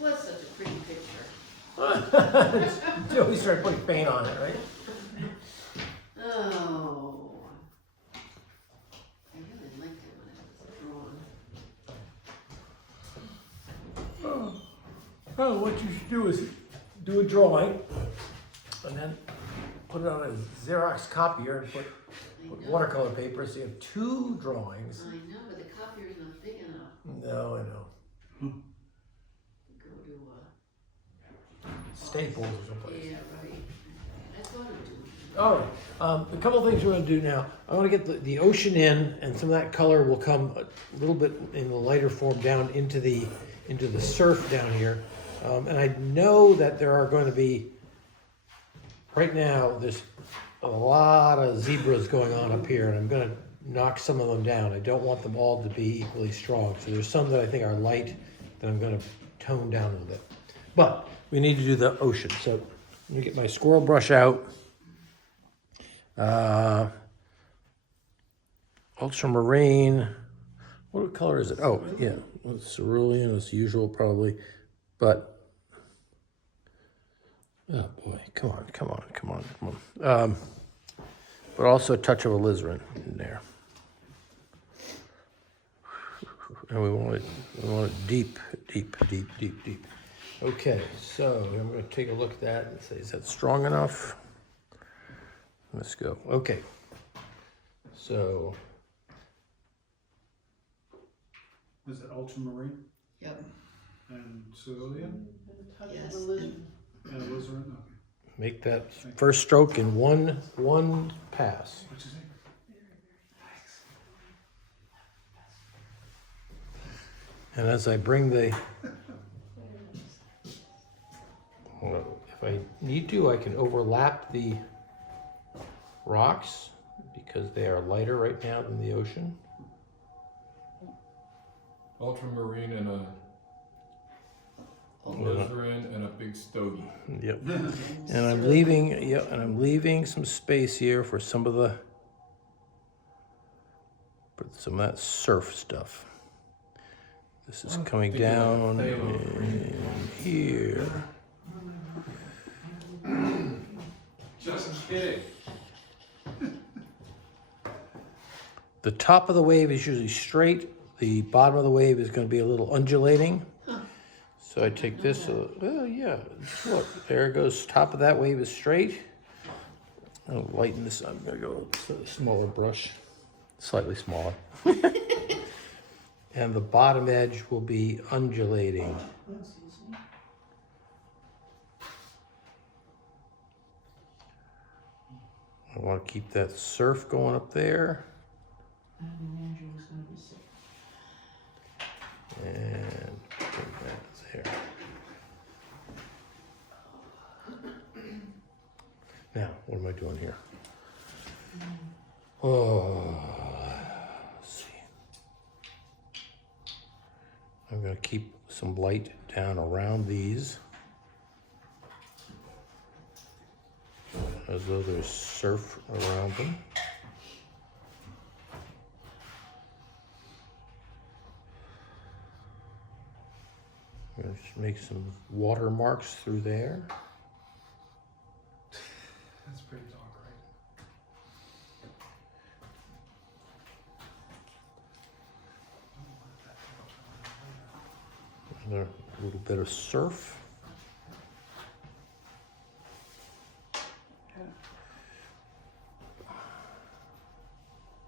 Was such a pretty picture. Joey started putting paint on it, right? Oh. I really liked it when it was drawn. Oh, what you should do is do a drawing and then put it on a Xerox copier and put watercolor paper so you have two drawings. I know, but the copier's not big enough. No, I know. Go to, Staples or someplace. yeah, right. I thought it was. All right. A couple things we're going to do now. I want to get the ocean in, and some of that color will come a little bit in the lighter form down into the surf down here. And I know that there are going to be, right now, there's a lot of zebras going on up here, and I'm going to knock some of them down. I don't want them all to be equally strong. So there's some that I think are light that I'm going to tone down a little bit. But we need to do the ocean. So let me get my squirrel brush out. Ultramarine. What color is it? Oh, yeah. Well, it's cerulean as usual, probably. But, oh boy, come on. But also a touch of alizarin in there. And we want it deep. Okay, so I'm going to take a look at that and say, is that strong enough? Let's go. Okay. So, Is it ultramarine Yep. and cerulean Yes. and alizarin? Okay. make that first stroke in one pass. What'd you say? And as I bring the, if I need to, I can overlap the rocks because they are lighter right now than the ocean. Ultramarine and a alizarin and a big stogie. Yep. And I'm leaving some space here for some of that surf stuff. This is coming down in here. Just kidding. The top of the wave is usually straight. The bottom of the wave is going to be a little undulating. So I take this, yeah, look, there it goes. Top of that wave is straight. I'll lighten this. I'm going to go with a smaller brush, slightly smaller. And the bottom edge will be undulating. I want to keep that surf going up there. Angela's gonna be sick. And bring that there. Now, what am I doing here? Oh, let's see. I'm going to keep some light down around these, as though there's surf around them. I'm gonna just make some watermarks through there. That's pretty dark, right? And a little bit of surf.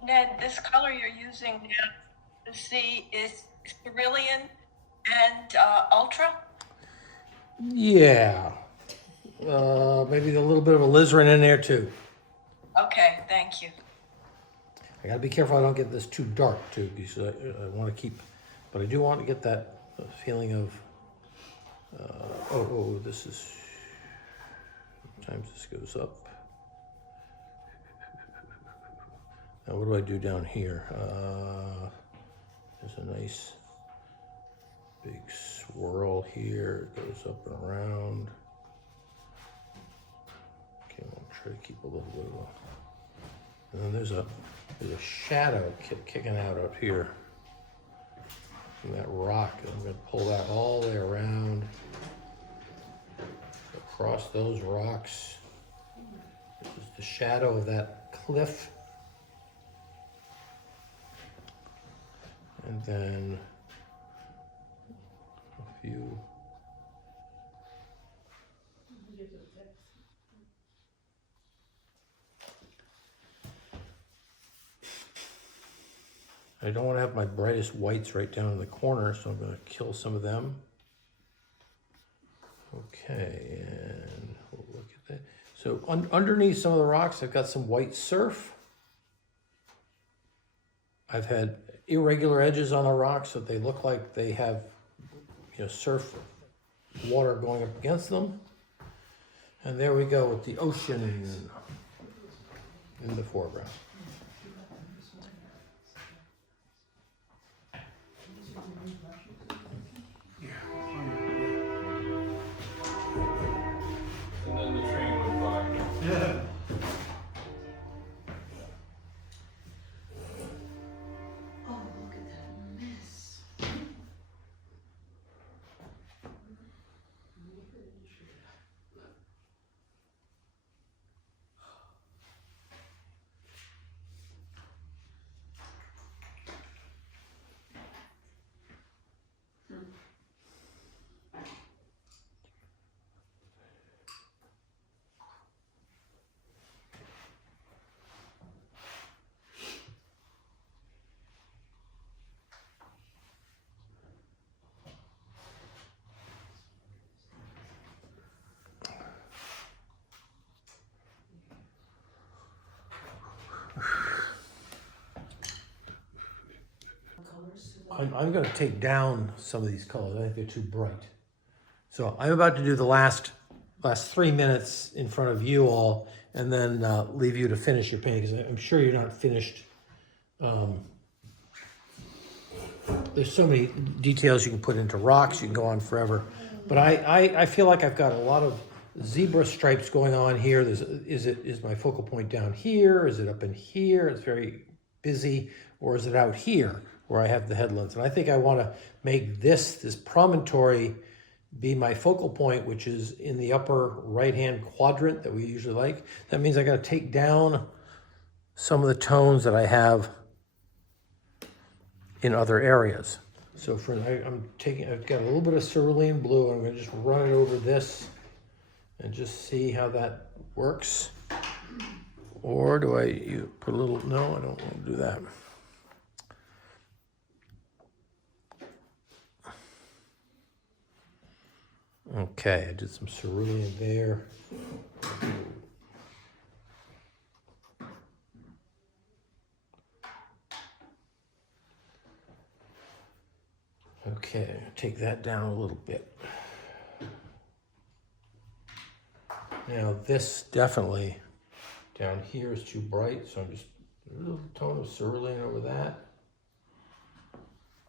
Ned, this color you're using now, the C is cerulean and ultra? Yeah. Maybe a little bit of alizarin in there too. Okay, thank you. I gotta be careful I don't get this too dark too, because I want to keep, but I do want to get that feeling of, this is, sometimes this goes up. Now what do I do down here? There's a nice big swirl here, it goes up and around. Okay, I'll try to keep a little bit of a, and then there's a shadow kicking out up here from that rock. I'm going to pull that all the way around, across those rocks. This is the shadow of that cliff. And then a few. I don't want to have my brightest whites right down in the corner, so I'm going to kill some of them. Okay, and we'll look at that. So underneath some of the rocks, I've got some white surf. I've had irregular edges on the rocks so they look like they have, surf water going up against them. And there we go with the ocean in the foreground. And then the train went by. Yeah. Oh, look at that mess. I'm going to take down some of these colors. I think they're too bright. So I'm about to do the last 3 minutes in front of you all, and then leave you to finish your painting, because I'm sure you're not finished. There's so many details you can put into rocks. You can go on forever. But I feel like I've got a lot of zebra stripes going on here. Is my focal point down here? Is it up in here? It's very busy. Or is it out here where I have the headlands? And I think I want to make this promontory be my focal point, which is in the upper right-hand quadrant that we usually like. That means I got to take down some of the tones that I have in other areas. So I've got a little bit of cerulean blue. I'm going to just run it over this and just see how that works. Or do you put a little, no, I don't want to do that. Okay, I did some cerulean there. Okay, take that down a little bit. Now this definitely down here is too bright, so I'm just a little tone of cerulean over that.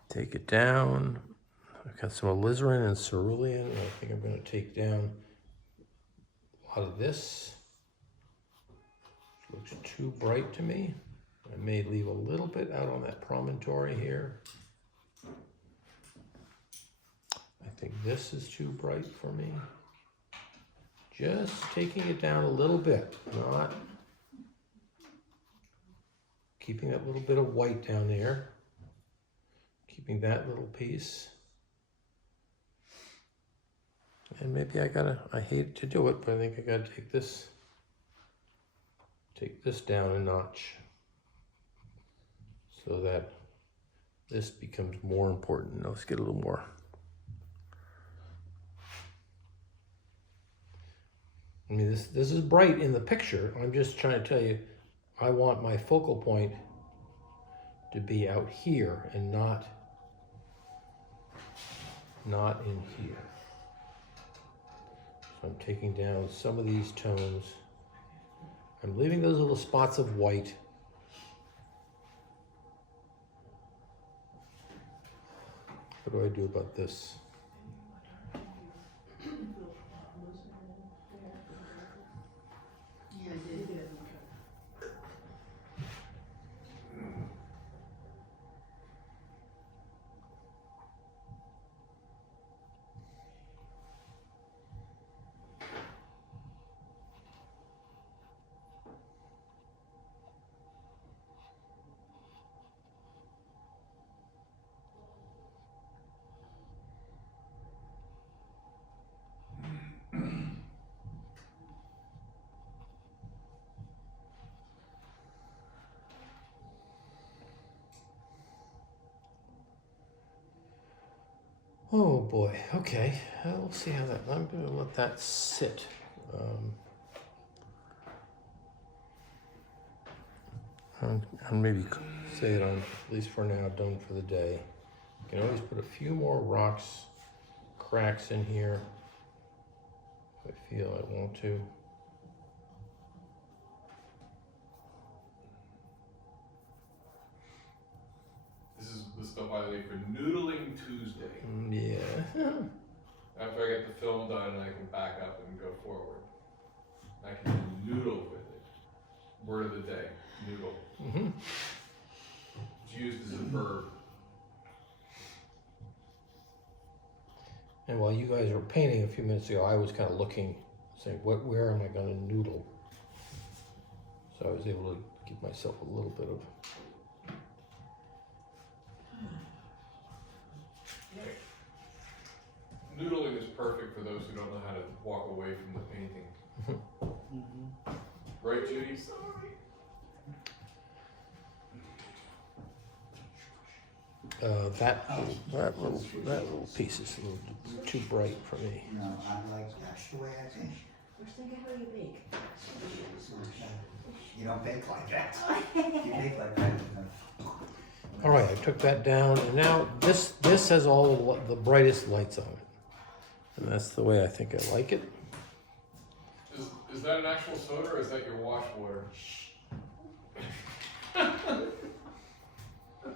Take it down. I've got some alizarin and cerulean, and I think I'm going to take down a lot of this. Looks too bright to me. I may leave a little bit out on that promontory here. I think this is too bright for me. Just taking it down a little bit, not keeping that little bit of white down there. Keeping that little piece. And maybe I hate to do it, but I think I gotta take this down a notch so that this becomes more important. Let's get a little more. I mean, this is bright in the picture. I'm just trying to tell you, I want my focal point to be out here and not in here. So I'm taking down some of these tones. I'm leaving those little spots of white. What do I do about this? Oh boy, okay, we'll see how that, I'm gonna let that sit. And maybe say it on, at least for now, done for the day. You can always put a few more rocks, cracks in here, if I feel I want to. This is the stuff I leave for Noodling Tuesday. Yeah. After I get the film done, I can back up and go forward. I can noodle with it. Word of the day, noodle. Mm-hmm. It's used as a verb. And while you guys were painting a few minutes ago, I was kind of looking, saying, where am I going to noodle? So I was able to give myself a little bit of. Noodling is perfect for those who don't know how to walk away from the painting. Right, Judy? That little piece is a little too bright for me. No, I like, that's the way I think. First thing I know you bake. You don't bake like that. You bake like that. All right, I took that down, and now this has all the brightest lights on it. And that's the way I think I like it. Is that an actual soda or is that your wash water?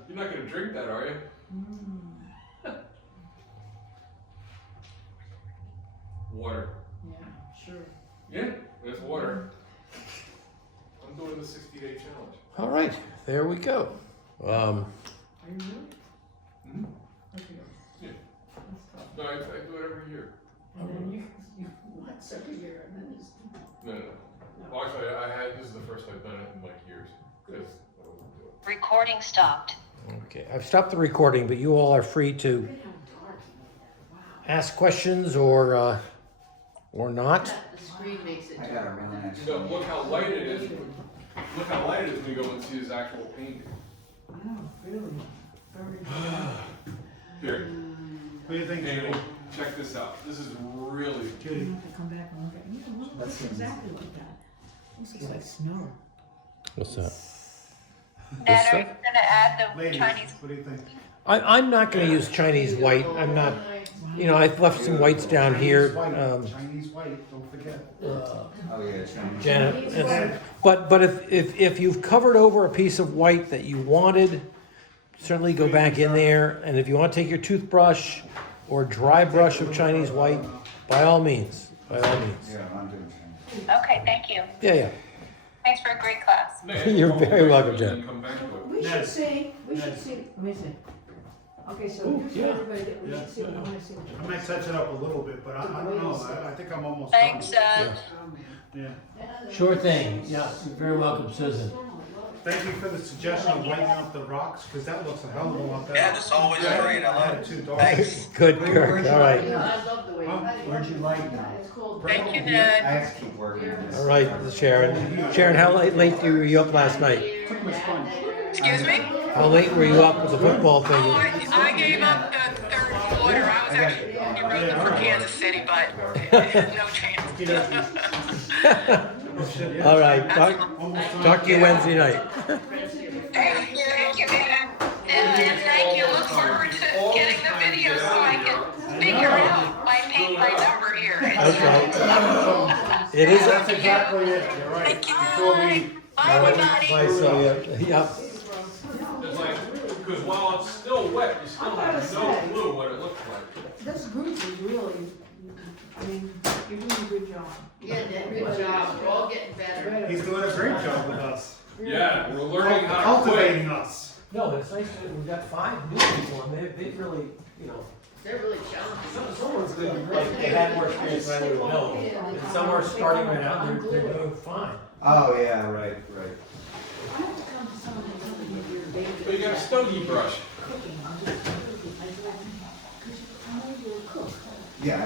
You're not gonna drink that, are you? Water. Yeah, sure. Yeah, it's water. I'm doing the 60-day challenge. All right, there we go. Are you really? Mm-hmm. Okay. Yeah. That's tough. No, I do it every year. And then you once every year, and then it's. No. Well, actually, this is the first I've done it in like years. Because I wasn't doing it. Recording stopped. Okay, I've stopped the recording, but you all are free to Look at how dark you made that. Wow. ask questions or not. The screen makes it I got a really nice. So look how light it is. Look how light it is when you go and see his actual painting. Oh, really? Very good. Here, What do you think, Daniel, Judy? check this out. This is really You Judy? have to come back and look at, you know, Let's looks see. exactly like that. This looks like snow. What's that? Ned, are you stuff? gonna add the Ladies, Chinese? what do you think? I'm not going to use Chinese white. I'm not. You know, I've left some whites down here. Chinese white, don't forget. Oh, yeah, Chinese. Janet, but if you've covered over a piece of white that you wanted, certainly go back in there. And if you want to take your toothbrush or dry brush of Chinese white, by all means, by all means. Yeah, I'm doing Chinese. Okay, thank you. Yeah. Thanks for a great class. Ned, You're come very away welcome, and Jen. then come back to it. We should Ned. see, Ned. let me see. Okay, so Ooh, here's yeah. everybody that we Yeah. should see, I wanna see what I you. might touch it up a little bit, but I don't know, I think I'm almost done. Thanks, Ed. Oh, man. Yeah. Sure thing, yeah, you're very welcome, Susan. Thank you for the suggestion of whitening up the rocks, because that looks a hell of a lot better. Yeah, that's always I had- great, I I had love it it. too dark. Thanks. Good, Where'd Kirk, you all right. light now? I love the way. Huh? Where'd you light now? It's called. Thank you, I Ned. have to keep working on this. All right, Sharon. Sharon, how late were you up last night? Took my sponge. Excuse me? How late were you up with the football Oh, thing? I gave up the third quarter. I was actually rooting for Kansas City, but no chance. Oh, shit, yeah. All right, Almost done. talk to you Wednesday night. Thank you, man. And thank you. Look forward to getting the video so I can figure out my number here. Okay. It is, That's exactly it, you're right. Thank you. Before we, Bye, everybody. bye, Sylvia. Yep. It's like, because while it's still wet, you still have no clue what it looks like. This group is really, I mean, you're doing a good job. Yeah, Ned, good job. We're all getting better. he's doing a great job with us. Yeah, we're learning how to quit. Cultivating us. No, it's nice that we've got 5 new people and they've really, you know, They're really challenging. someone's good, like, they had more experience than I would know. And some are starting right now, they're doing fine. Oh, yeah, right, right. I have to come to some of these other your baby. But you got a stogie brush. Cooking, I'm just, I do, because I know you're a cook. Yeah, I